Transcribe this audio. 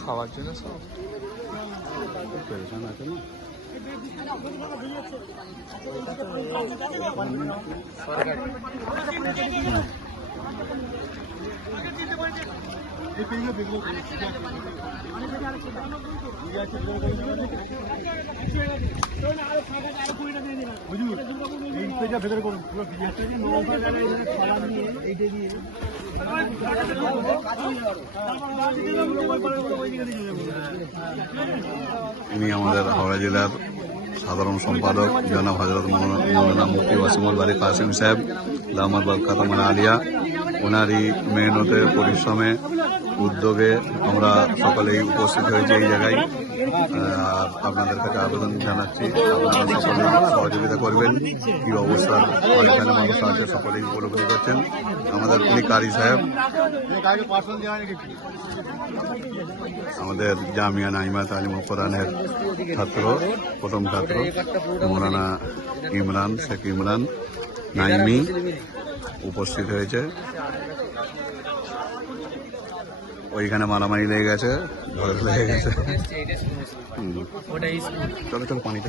খাওয়ার জন্য সব পেরেশান আছে না। ভেতরে করুন ইনি আমাদের হাওড়া জেলার সাধারণ সম্পাদক জনাব হজরত মৌলানা মুফতি ওয়াসিমুল বারী কাসিম সাহেব দামাত বরকাতুহুল আলিয়া। ওনারই মেহনতে পরিশ্রমে উদ্যোগে আমরা সকলেই উপস্থিত হয়েছি এই জায়গায়। আর আপনাদের কাছে আবেদন জানাচ্ছি, আপনারা সকলেই সহযোগিতা করবেন। কি অবস্থার এখানে মানুষ আছে সকলেই উপলব্ধি করছেন। আমাদের উনি কারি সাহেব, আমাদের জামিয়া নাইমা তালিমুল কোরআনের ছাত্র, প্রথম ছাত্র মৌলানা ইমরান, শেখ ইমরান নাইমি উপস্থিত হয়েছে। ওইখানে মারামারি লেগে গেছে, ঝড় লেগে গেছে। চলো চলো পানিতে